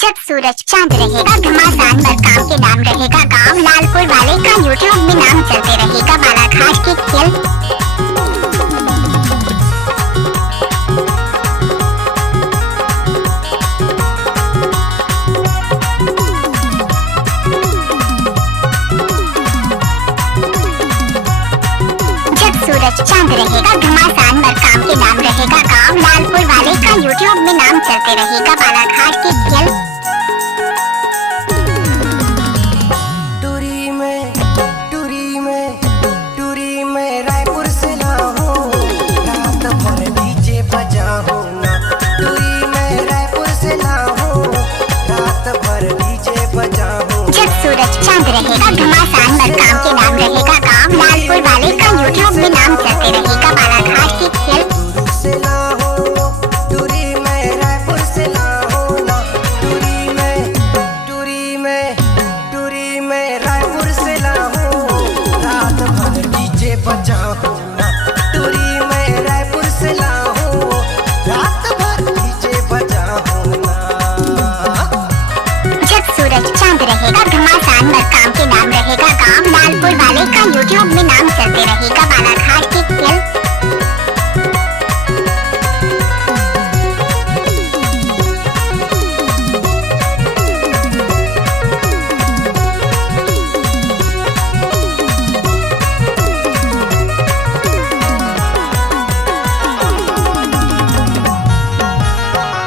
जब सूरज चांद रहेगा, घमासान भर काम के नाम रहेगा, गांव लालपुर वाले का यूट्यूब में नाम चलते रहेगा, बालाघाट के खेल। जब सूरज चांद रहेगा, घमासान भर काम के नाम रहेगा, गांव लालपुर वाले का यूट्यूब में नाम चलते रहेगा, बालाघाट के खेल। जब सूरज चांद रहेगा, घमासान भर काम के नाम रहेगा, गांव लालपुर वाले का यूट्यूब में नाम चलते रहेगा, बालाघाट के खेल। चांद रहेगा, घमासान भर काम के नाम रहेगा, गांव लालपुर वाले का यूट्यूब में नाम चलते रहेगा, बालाघाट के खेल।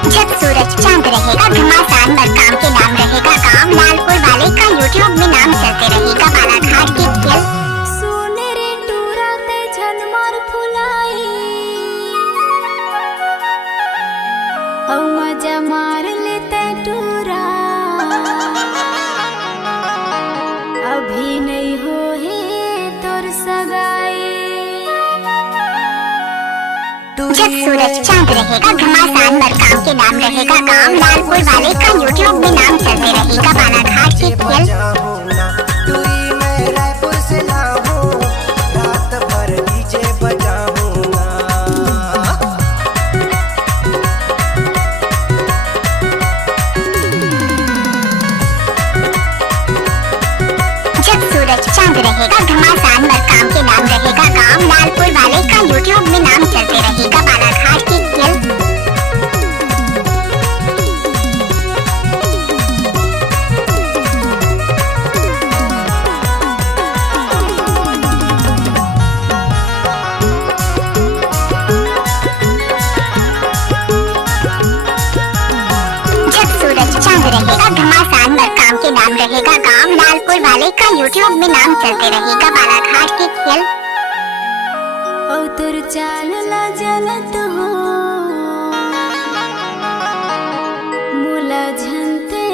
जब सूरज चांद रहेगा, घमासान भर काम के नाम रहेगा, गांव लालपुर वाले का यूट्यूब में नाम चलते रहेगा, बालाघाट के खेल। सोनेरे टूराते झनमार फुलाई औ मजा मार लेते टूरा, अभी नहीं हो हे तोर सगाई। जब सूरज चांद रहेगा, घमासान भर काम के नाम रहेगा, गांव लालपुर वाले का यूट्यूब में नाम चलते रहेगा, बालाघाट के खेल। जब सूरज चांद रहेगा, घमासान भर काम के नाम रहेगा, गांव लालपुर वाले का यूट्यूब में नाम चलते रहेगा, बालाघाट के खेल। चांद रहेगा, घमासान भर काम के नाम रहेगा, गांव लालपुर वाले का यूट्यूब में नाम चलते रहेगा, बालाघाट के खेल। औ तोर चाल ला जलत हो मुला झनते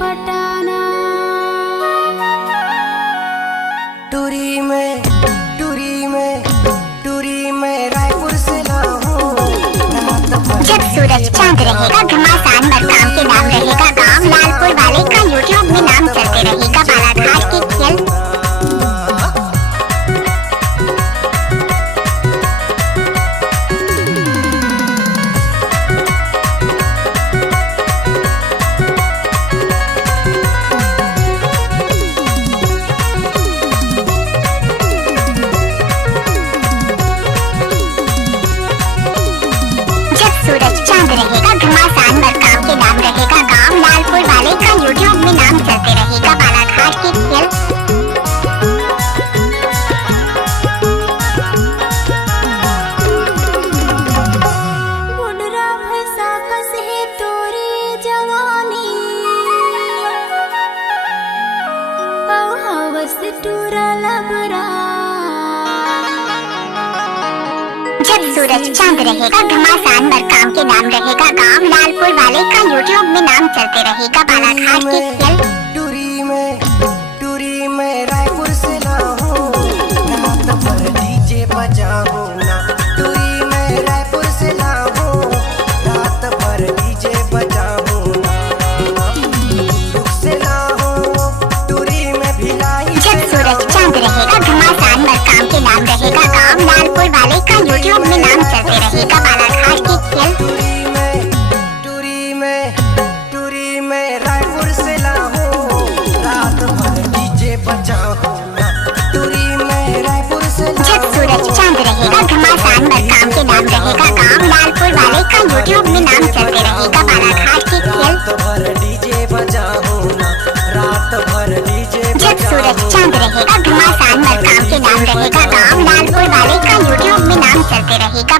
पटाना, टूरी में रायपुर से लाऊं। जब सूरज चांद रहेगा, घमासान भर काम के नाम रहेगा, गांव लालपुर वाले का यूट्यूब में नाम चलते रहेगा, बालाघाट के खेल। सूरज चांद रहेगा, घमासान भर काम के नाम रहेगा, गांव लालपुर वाले का यूट्यूब में नाम चलते रहेगा, बालाघाट के खेल। बुढ़रा भैसा कस है तोरे जवानी औ हवस टूरा लबरा। जब सूरज चांद रहेगा, घमासान भर काम के नाम रहेगा, गांव लालपुर वाले का यूट्यूब में नाम चलते रहेगा, बालाघाट के खेल। टूरी में रायपुर से लाऊं, रात भर डीजे बजाऊं ना। टूरी में रायपुर से लाऊं, रात भर डीजे बजाऊं ना। दुख से लाऊं, टूरी में भिलाई। जब सूरज चांद रहेगा, घमासान भर काम के नाम रहेगा, गांव लालपुर वाले का यूट्यूब में नाम चलते रहेगा, बालाघाट के खेल। टूरी में घमासान भर काम के नाम रहेगा काम, लालपुर वाले का यूट्यूब में नाम चलते रहेगा, बालाघाट के खेल रात भर डीजे बजाऊं ना, रात भर डीजे जब सूरज चांद रहेगा, घमासान भर काम के नाम रहेगा काम, लालपुर वाले का यूट्यूब में नाम चलते रहेगा।